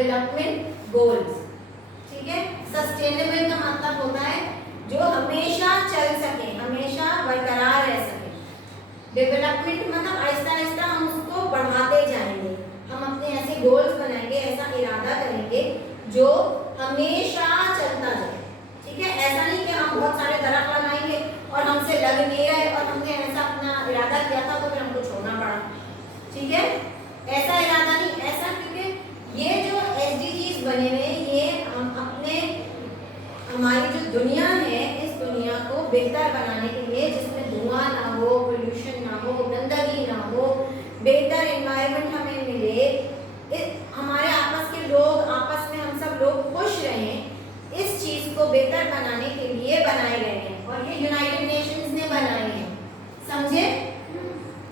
Development goals. ठीक है, sustainable का मतलब होता है जो हमेशा चल सके, हमेशा बरकरार रह सके। डेवलपमेंट मतलब आहिस्ता आहिस्ता हम उसको बढ़ाते जाएंगे, हम अपने ऐसे गोल्स बनाएंगे, ऐसा इरादा करेंगे जो हमेशा चलता जाए। ठीक है, ऐसा नहीं कि हम बहुत सारे दरख्त लगाएंगे और हमसे लग नहीं रहे और हमने ऐसा अपना इरादा किया था तो फिर हमको छोड़ना पड़ा। ठीक है, ऐसा इरादा नहीं, ऐसा क्योंकि ये जो SDGs बने हुए ये हम अपने हमारी जो दुनिया है इस दुनिया को बेहतर बनाने के लिए, जिसमें धुआं ना हो, पोल्यूशन ना हो, गंदगी ना हो, बेहतर एनवायरनमेंट हमें मिले, हमारे आपस के लोग आपस में हम सब लोग खुश रहें, इस चीज को बेहतर बनाने के लिए बनाए गए हैं और ये यूनाइटेड नेशंस ने बनाए हैं। समझे?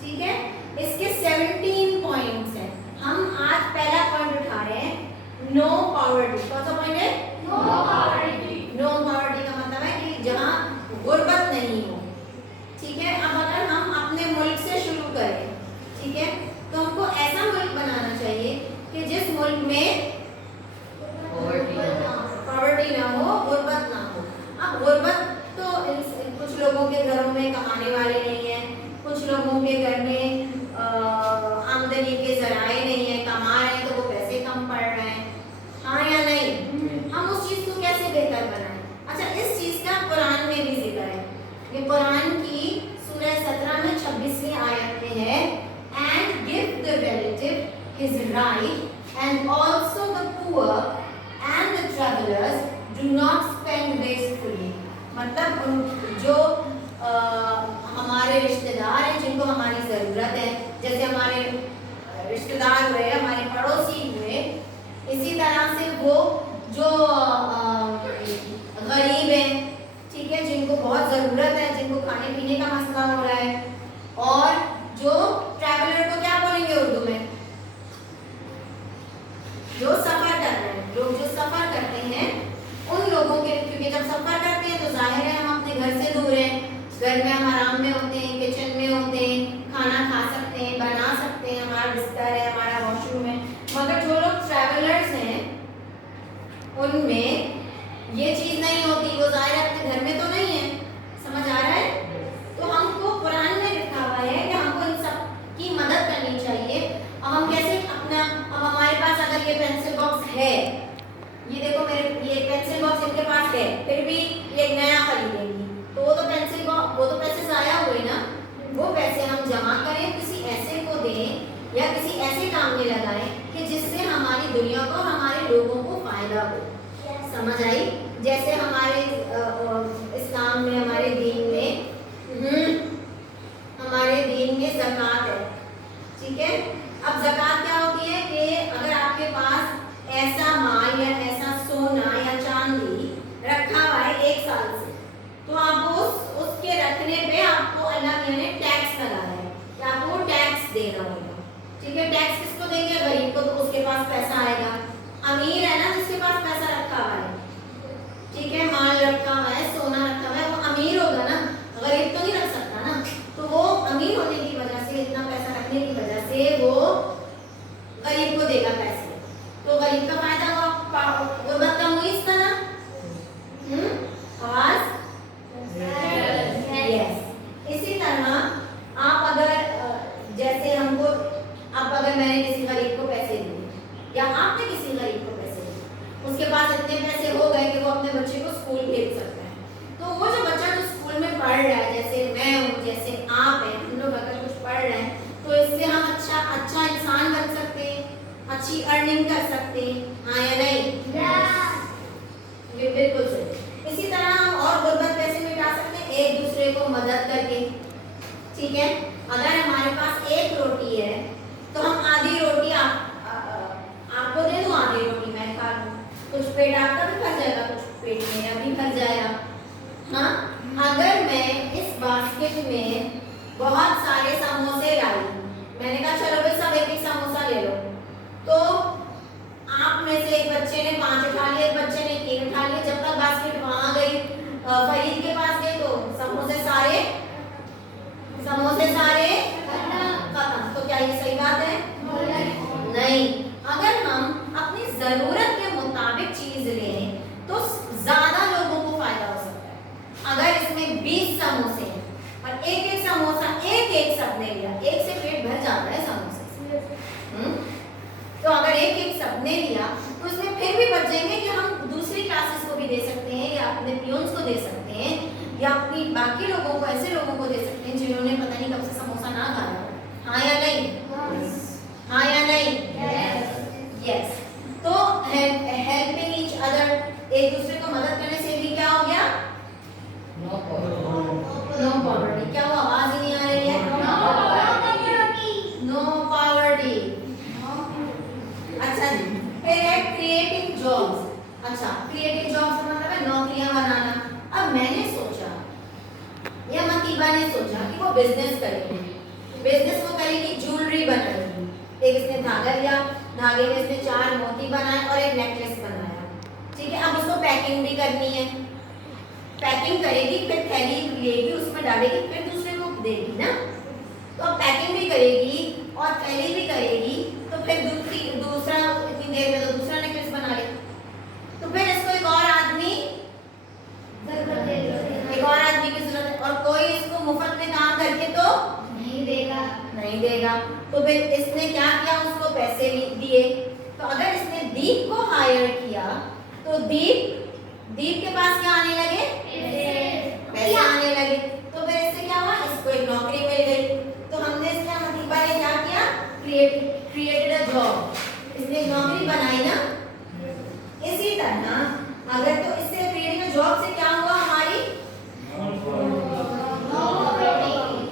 ठीक है, इसके 17 पॉइंट्स हैं। हम आज पहला पॉइंट उठा रहे हैं, नो पॉवर्टी। कौन सा पॉइंट है? No poverty. नो पॉवर्टी का मतलब है कि जहाँ गुर्बत नहीं हो। ठीक है, अब अगर हम अपने मुल्क से शुरू करें, ठीक है, तो हमको ऐसा मुल्क बनाना चाहिए कि जिस मुल्क में पॉवर्टी ना हो, गुर्बत ना हो। अब गुर्बत तो कुछ लोगों के घरों में कमाने वाले नहीं है, कुछ लोगों के घर में आमदनी के जराए नहीं है, कमा रहे हैं तो वो पैसे कम पड़ रहे हैं। हाँ या नहीं? हम उस चीज को कैसे बेहतर बनाएं? अच्छा, इस चीज का कुरान में भी जिक्र है। ये कुरान की सूरह 17 में 26वीं आयत में है, and give the relative his right and also the poor and the travellers do not spend wastefully. मतलब जो हमारे रिश्तेदार हैं जिनको हमारी ज़रूरत है, जैसे हमारे रिश्तेदार हुए, हमारे पड़ोसी हुए, इसी तरह से वो जो गरीब हैं, ठीक है, जिनको बहुत ज़रूरत है, जिनको खाने पीने का मसला हो रहा है, और जो ट्रैवलर को क्या बोलेंगे उर्दू में? जो सफ़र कर रहे हैं, लोग जो सफ़र करते हैं उन लोगों के, क्योंकि जब सफ़र करते हैं तो जाहिर है हम अपने घर से दूर हैं, घर में हम आराम में होते हैं, किचन में होते हैं, खाना खा सकते हैं, बना सकते हैं, हमारा बिस्तर है, हमारा वॉशरूम है। मगर जो लोग ट्रैवलर्स हैं उनमें ये चीज़ नहीं होती, वो जाहिर अपने घर में तो नहीं है। समझ आ रहा है? तो हमको कुरान में लिखा हुआ है कि हमको इन सब की मदद करनी चाहिए। अब हम कैसे अपना, अब हमारे पास अगर ये पेंसिल बॉक्स है, ये देखो मेरे, ये पेंसिल बॉक्स इनके पास है, फिर भी ये नया खरीदेंगी तो वो तो पेंसिल बॉक्स, वो तो पैसे ज़ाया हुए ना। वो पैसे हम जमा करें, किसी ऐसे को दें या किसी ऐसे काम में लगाएं कि जिससे हमारी दुनिया को, हमारे लोगों को फायदा हो। समझ आई? जैसे हमारे इस्लाम में, हमारे दीन में ज़कात है। ठीक है, अब ज़कात क्या होती है कि अगर आपके पास ऐसा माल या ऐसा सोना या चांदी रखा हुआ है 1 साल से, तो आपको उसके रखने पे आपको अल्लाह ने टैक्स लगाया है कि आपको टैक्स देना होगा। ठीक है, टैक्स किसको देंगे? गरीब को, तो उसके पास पैसा आएगा। अमीर है ना जिसके पास पैसा रखा हुआ है, ठीक है, माल रखा हुआ है, सोना रखा हुआ है, वो अमीर होगा ना, गरीब तो नहीं रख सकता ना। तो वो अमीर होने की वजह से, इतना पैसा रखने की वजह से वो गरीब को देगा पैसे, तो गरीब का फायदा हुआ, गुर्बत कम हुई इसका ना। आवाज? यस। इसी तरह आप अगर जैसे हमको, अब अगर मैंने किसी गरीब को पैसे दिए या आपने किसी गरीब को पैसे दिए, उसके पास इतने पैसे हो गए कि वो अपने बच्चे को स्कूल भेज सकता है, तो वो जो बच्चा जो स्कूल में पढ़ रहा है, जैसे मैं हूँ, जैसे आप हैं, हम लोग अगर कुछ पढ़ रहे हैं तो इससे हम अच्छा इंसान बन सकते हैं, अच्छी अर्निंग कर सकते हैं। हाँ या नहीं? ये बिल्कुल सही। इसी तरह हम और गुर्बत कैसे मिटा सकते हैं? एक दूसरे को मदद करके। ठीक है, अगर हमारे पास 1 रोटी है तो हम आधी रोटी आपको दे दूं, आधी रोटी मैं खा लूं, कुछ पेट आपका भी भर जाएगा, कुछ पेट मेरा भी भर जाएगा। हाँ, अगर मैं इस बास्केट में बहुत सारे समोसे लाई, मैंने कहा चलो भाई सब 1-1 समोसा ले लो, तो आप में से एक बच्चे ने 5 उठा लिए, एक बच्चे ने 3 उठा लिए, जब तक बास्केट वहां गई, फरीद के पास गई तो समोसे सारे खत्म। तो क्या ये सही बात है? नहीं। अगर हम अपनी जरूरत के मुताबिक चीज लें तो ज्यादा लोगों को फायदा हो सकता है। अगर इसमें 20 समोसे हैं और एक समोसा एक सबने लिया, एक से पेट भर जाता है समोसे से। तो अगर एक सबने लिया तो उसमें फिर भी बच जाएंगे कि हम दूसरी क्लासेस को भी दे सकते हैं या अपने पियोन्स को दे सकते हैं या अपनी बाकी लोगों को, ऐसे लोगों को दे सकते हैं जिन्होंने पता नहीं कब से समोसा ना खाया हो। हाँ या नहीं? हाँ या नहीं? यस। तो हेल्पिंग ईच अदर, एक दूसरे को मदद करने से भी क्या हो गया? No poverty. क्या हुआ? आवाज ही नहीं आ रही है। No poverty. अच्छा जी, फिर है क्रिएटिंग जॉब्स। अच्छा, क्रिएटिव जॉब्स का मतलब है नौकरियां बनाना। अब मैंने सोचा या मतीबा ने सोचा कि वो बिजनेस करेगी। बिजनेस वो करेगी, ज्वेलरी बनाएगी। एक इसने धागा लिया, धागे में इसने 4 मोती बनाए और एक नेकलेस बनाया। ठीक है, अब उसको पैकिंग भी करनी है। पैकिंग करेगी, फिर थैली लेगी, उसमें डालेगी, फिर दूसरे को देगी ना। तो अब पैकिंग भी करेगी और थैली भी करेगी, तो फिर दूसरा इतनी देर में तो दूसरा नेकलेस बना ले। तो फिर इसको एक और आदमी की जरूरत है और कोई इसको मुफ्त में काम करके तो नहीं देगा। तो फिर इसने क्या किया? उसको पैसे दिए। तो अगर इसने दीप को हायर किया तो दीप के पास क्या आने लगे? पैसे आने लगे। तो फिर इससे क्या हुआ? इसको एक नौकरी मिल गई। तो हमने इसका मतीबा ने क्या किया? Created a job. इसने नौकरी बनाई ना। इसी तरह अगर तो इससे क्रिएटिंग जॉब से क्या हुआ? हमारी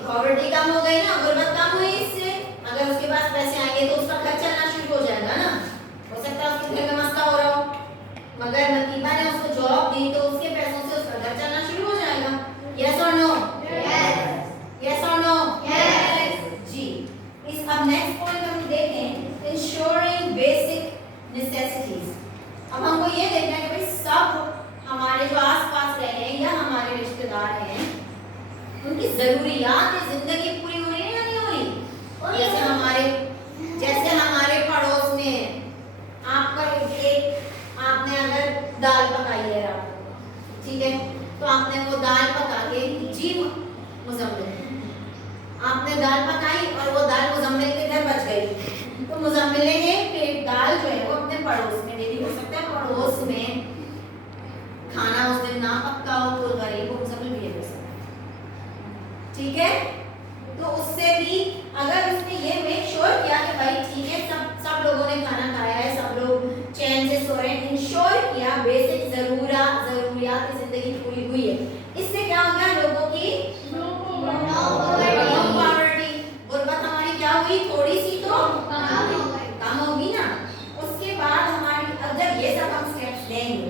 पॉवर्टी कम हो गई ना, गुर्बत कम हुई इससे। अगर उसके पास पैसे आएंगे तो उसका घर चलना शुरू हो जाएगा ना। हो सकता है उसके घर में मस्ता हो रहा हो, मगर मतीबा ने उसको जॉब दी तो उसके पैसों से उसका घर चलना शुरू हो जाएगा। यस और नो? यस और नो? जी। इस अब नेक्स्ट पॉइंट हम देखें, इंश्योरिंग बेसिक नेसेसिटीज। अब हमको ये देखना है कि भाई सब हमारे जो आसपास रहे हैं या हमारे रिश्तेदार हैं, उनकी जरूरियात जिंदगी पूरी हो रही है या नहीं हो रही? जैसे हमारे पड़ोस में आपने अगर दाल पकाई है रात को, ठीक है, तो आपने वो दाल पका के, जी मुजम्मिल, आपने दाल पकाई और वो दाल मुजम्मिल के घर बच गई, तो मुजम्मिल ने दाल जो है वो अपने पड़ोस में दे दी। हो सकता है पड़ोस में खाना उस दिन ना पक्का हो तो गरीब को मुजम्मिल भी दे सकता है। ठीक है, तो उससे भी अगर उसने ये मेक श्योर किया कि भाई ठीक है सब लोगों ने खाना खाया है, सब लोग चैन से सो रहे हैं, इंश्योर किया बेसिक जरूरियात की जिंदगी पूरी हुई है, इससे क्या हो गया? लोगों की पॉवर्टी, गुर्बत हमारी क्या हुई? थोड़ी सी तो कम होगी ना। उसके बाद हमारी, अब जब ये सब हम स्टेप्स लेंगे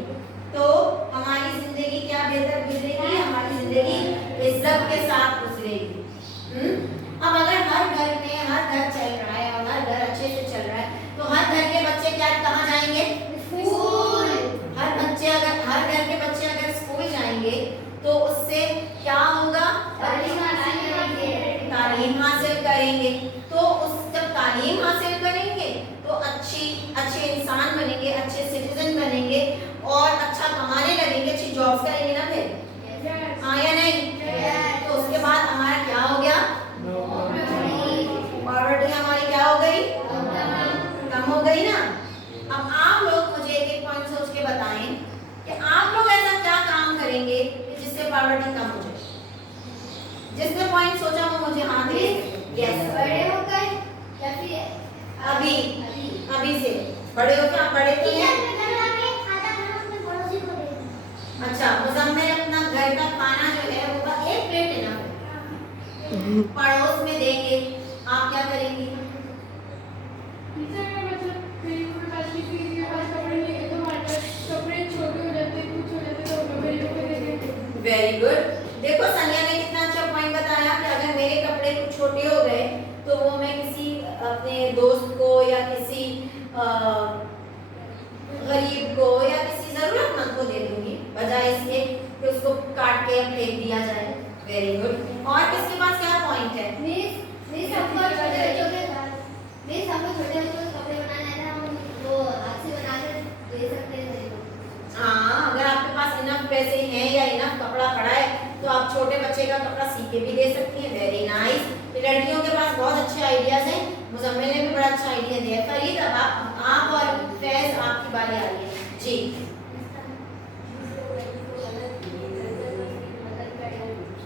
तो हमारी जिंदगी क्या बेहतर गुजरेगी? हमारी जिंदगी इज्जत के साथ गुजरेगी। अब अगर हर घर चल रहा है और हर घर अच्छे से चल रहा है तो हर घर के बच्चे क्या कहाँ जाएंगे? स्कूल। हर घर के बच्चे अगर स्कूल जाएंगे तो उससे क्या होगा? तालीम हासिल करेंगे। तो जब तालीम हासिल करेंगे तो अच्छे इंसान बनेंगे, अच्छे सिटीजन बनेंगे और अच्छा कमाने लगेंगे, अच्छी जॉब्स करेंगे ना फिर। हाँ या नहीं? तो उसके बाद हमारा क्या हो गया? पॉवर्टी हमारी क्या हो गई? कम हो गई ना। अब आप लोग मुझे एक पॉइंट सोच के बताएं कि आप लोग ऐसा क्या काम करेंगे जिससे पॉवर्टी कम हो जाए। जिसने पॉइंट सोचा वो मुझे हाथ दे। यस, बड़े होकर या फिर अभी से बड़े होकर। आप बड़े तो हैं। अच्छा, मुजम्मिल अपना घर का खाना जो है वो एक प्लेट है ना, पड़ोस में देंगे, आप क्या करेंगी? Very good. देखो सनिया ने कितना अच्छा पॉइंट बताया कि अगर मेरे कपड़े कुछ छोटे हो गए तो वो मैं किसी अपने दोस्त को या किसी गरीब को या किसी जरूरतमंद को दे दूंगी, बजाय इसके कि उसको काट के फेंक दिया जाए। Very good. और किसके पास क्या पॉइंट है? सबको छोटे बच्चों के कपड़े बनाना है ना, वो हाथ से बनाकर के भी दे सकती हैं। Very nice. लड़कियों के पास बहुत अच्छे आइडियाज हैं। मुजम्मिल ने भी बड़ा अच्छा आइडिया दिया। फरीद, अब आप और फैज आपकी बारी आ रही है जी।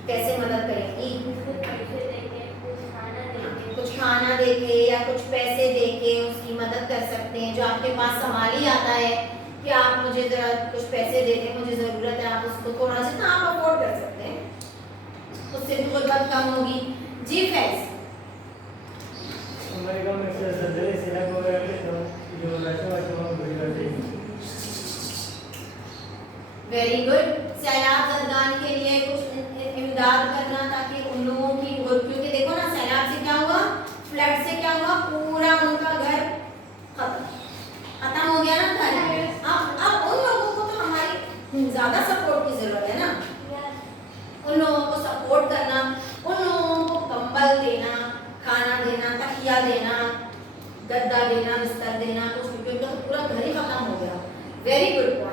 कैसे मदद करेंगी? कुछ खाना देके या कुछ पैसे देके उसकी मदद कर सकते हैं। जो आपके पास संभाली आता है कि आप मुझे जरा कुछ पैसे दे दें, मुझे ज़रूरत है, आप उसको थोड़ा जितना आप अफोर्ड कर सकते हैं, उससे भी गुर्बत कम होगी। जी फैज। हमारे गांव में सर्जरी सिलक वगैरह के तो जो राशन वो पूरी करते हैं। Very good. सैलाब ज़रदान के लिए कुछ इमदाद करना ताकि उन लोगों की, क्योंकि देखो ना सैलाब से क्या हुआ, फ्लड से क्या हुआ, पूरा उनका घर खत्म हो गया ना घर। अब उन लोगों को तो हमारी ज़्यादा सपोर्ट की ज़रूरत है ना। उन लोगों को सपोर्ट करना, उन लोगों को कंबल देना, खाना देना, तकिया देना, गद्दा देना, बिस्तर देना, कुछ, क्योंकि उनका तो पूरा घर ही खत्म हो गया। Very good.